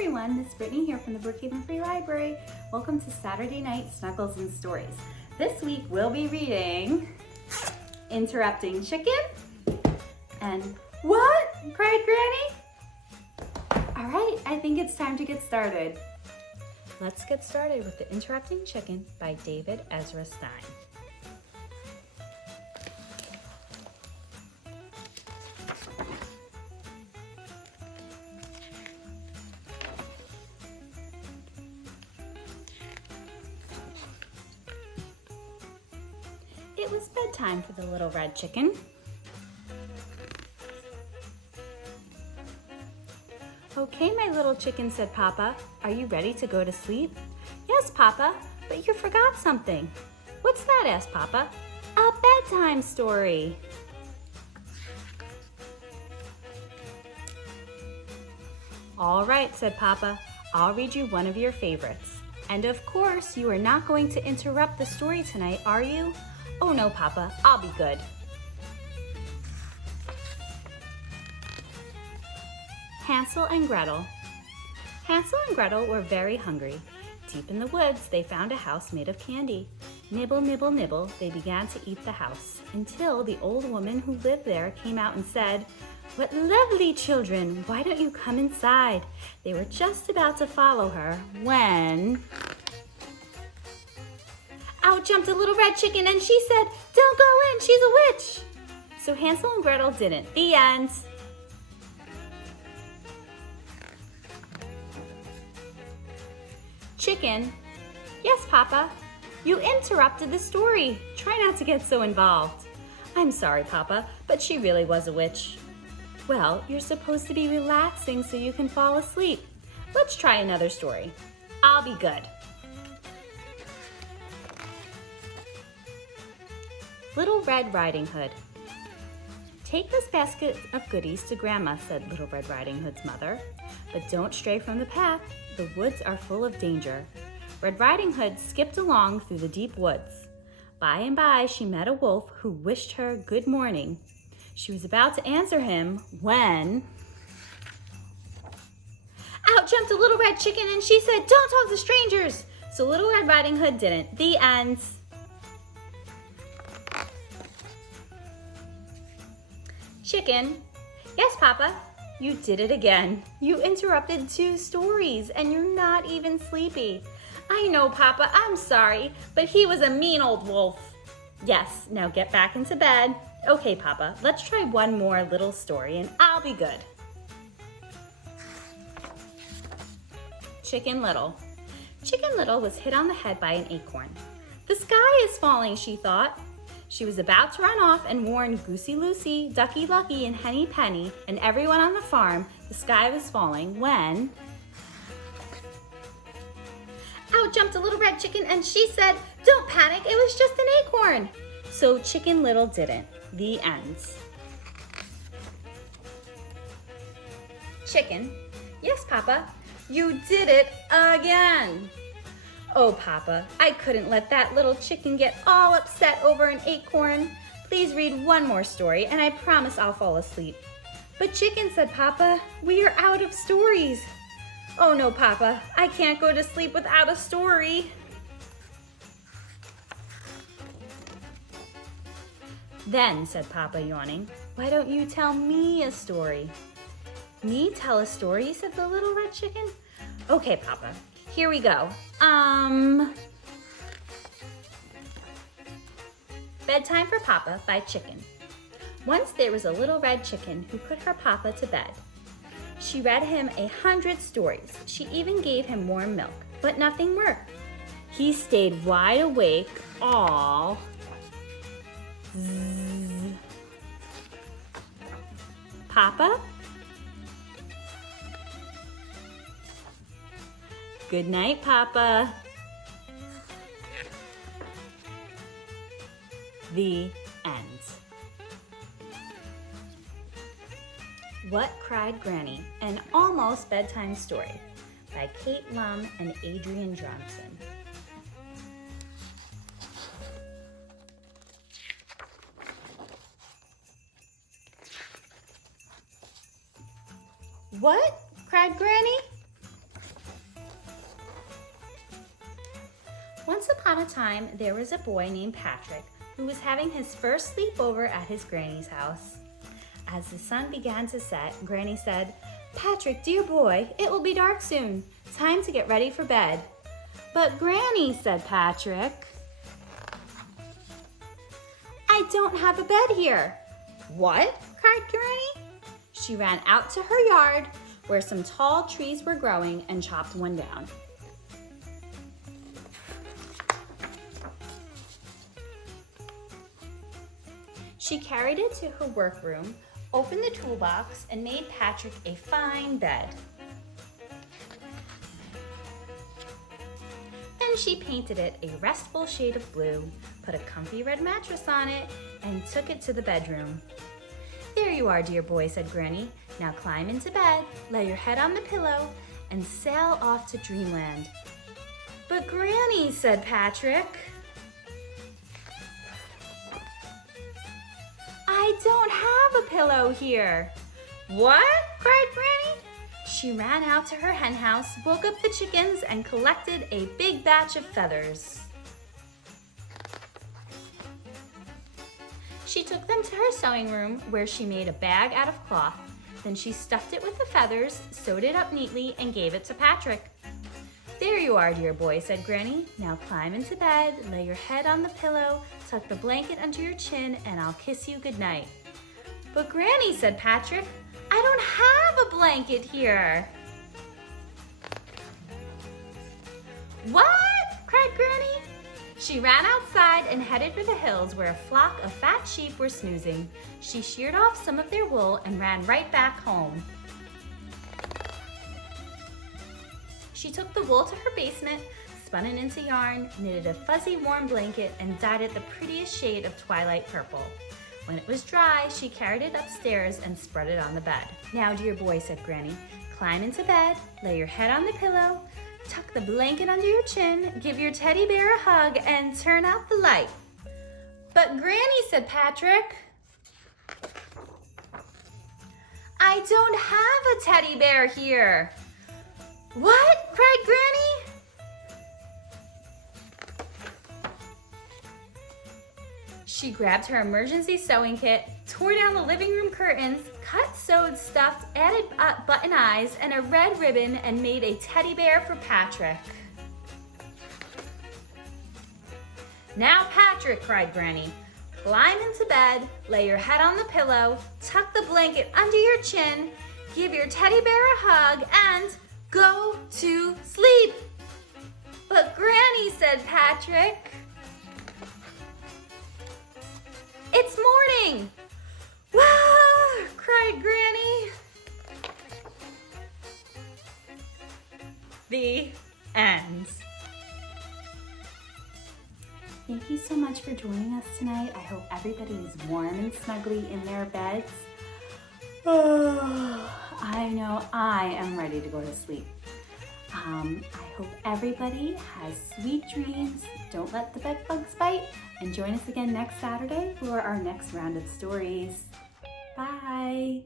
everyone, this is Brittany here from the Brookhaven Free Library. Welcome to Saturday Night Snuggles and Stories. This week we'll be reading Interrupting Chicken and What? Cried Granny. All right, I think it's time to get started. Let's get started with the Interrupting Chicken by David Ezra Stein. It was bedtime for the little red chicken. Okay, my little chicken, said Papa. Are you ready to go to sleep? Yes, Papa, but you forgot something. What's that? Asked Papa. A bedtime story. All right, said Papa. I'll read you one of your favorites. And of course, you are not going to interrupt the story tonight, are you? Oh no, Papa, I'll be good. Hansel and Gretel. Hansel and Gretel were very hungry. Deep in the woods, they found a house made of candy. Nibble, nibble, nibble, they began to eat the house, until the old woman who lived there came out and said, "What lovely children, why don't you come inside?" They were just about to follow her when out jumped a little red chicken and she said, "Don't go in, she's a witch." So Hansel and Gretel didn't. The end. Chicken. Yes, Papa. You interrupted the story. Try not to get so involved. I'm sorry, Papa, but she really was a witch. Well, you're supposed to be relaxing so you can fall asleep. Let's try another story. I'll be good. Little Red Riding Hood. Take this basket of goodies to Grandma, said Little Red Riding Hood's mother. But don't stray from the path. The woods are full of danger. Red Riding Hood skipped along through the deep woods. By and by, she met a wolf who wished her good morning. She was about to answer him when out jumped a little red chicken and she said, "Don't talk to strangers." So Little Red Riding Hood didn't. The end. Chicken. Yes, Papa. You did it again. You interrupted 2 stories and you're not even sleepy. I know, Papa, I'm sorry, but he was a mean old wolf. Yes, now get back into bed. Okay, Papa, let's try one more little story and I'll be good. Chicken Little. Chicken Little was hit on the head by an acorn. The sky is falling, she thought. She was about to run off and warn Goosey Lucy, Ducky Lucky, and Henny Penny, and everyone on the farm the sky was falling when out jumped a little red chicken and she said, "Don't panic, it was just an acorn." So Chicken Little didn't. The end. Chicken. Yes, Papa. You did it again. Oh, Papa, I couldn't let that little chicken get all upset over an acorn. Please read one more story and I promise I'll fall asleep. But Chicken, said Papa, we are out of stories. Oh no, Papa, I can't go to sleep without a story. Then, said Papa, yawning, why don't you tell me a story? Me tell a story, said the little red chicken. Okay, Papa, here we go. Bedtime for Papa by Chicken. Once there was a little red chicken who put her Papa to bed. She read him 100 stories. She even gave him warm milk, but nothing worked. He stayed wide awake all zzz. Papa? Good night, Papa. The end. What Cried Granny? An almost bedtime story by Kate Lum and Adrian Johnson. What? Cried Granny. upon a time, there was a boy named Patrick who was having his first sleepover at his granny's house. As the sun began to set, Granny said, "Patrick, dear boy, it will be dark soon. Time to get ready for bed." "But Granny," said Patrick, "I don't have a bed here." "What?" cried Granny. She ran out to her yard where some tall trees were growing and chopped one down. She carried it to her workroom, opened the toolbox, and made Patrick a fine bed. Then she painted it a restful shade of blue, put a comfy red mattress on it, and took it to the bedroom. "There you are, dear boy," said Granny. "Now climb into bed, lay your head on the pillow, and sail off to dreamland." "But Granny," said Patrick, "I don't have a pillow here." "What?" cried Granny. She ran out to her hen house, woke up the chickens, and collected a big batch of feathers. She took them to her sewing room where she made a bag out of cloth. Then she stuffed it with the feathers, sewed it up neatly, and gave it to Patrick. "There you are, dear boy," said Granny. "Now climb into bed, lay your head on the pillow, tuck the blanket under your chin, and I'll kiss you goodnight." "But Granny," said Patrick, "I don't have a blanket here." "What?" cried Granny. She ran outside and headed for the hills where a flock of fat sheep were snoozing. She sheared off some of their wool and ran right back home. She took the wool to her basement, spun it into yarn, knitted a fuzzy warm blanket, and dyed it the prettiest shade of twilight purple. When it was dry, she carried it upstairs and spread it on the bed. "Now, dear boy," said Granny, "climb into bed, lay your head on the pillow, tuck the blanket under your chin, give your teddy bear a hug, and turn out the light." "But Granny," said Patrick, "I don't have a teddy bear here." "What?" cried Granny. She grabbed her emergency sewing kit, tore down the living room curtains, cut, sewed, stuffed, added button eyes and a red ribbon, and made a teddy bear for Patrick. "Now, Patrick," cried Granny, "climb into bed, lay your head on the pillow, tuck the blanket under your chin, give your teddy bear a hug, and go to sleep." "But Granny," said Patrick, "it's morning." "Wah!" cried Granny. The end. Thank you so much for joining us tonight. I hope everybody is warm and snuggly in their beds. Oh, I know I am ready to go to sleep. I hope everybody has sweet dreams. Don't let the bed bugs bite. And join us again next Saturday for our next round of stories. Bye.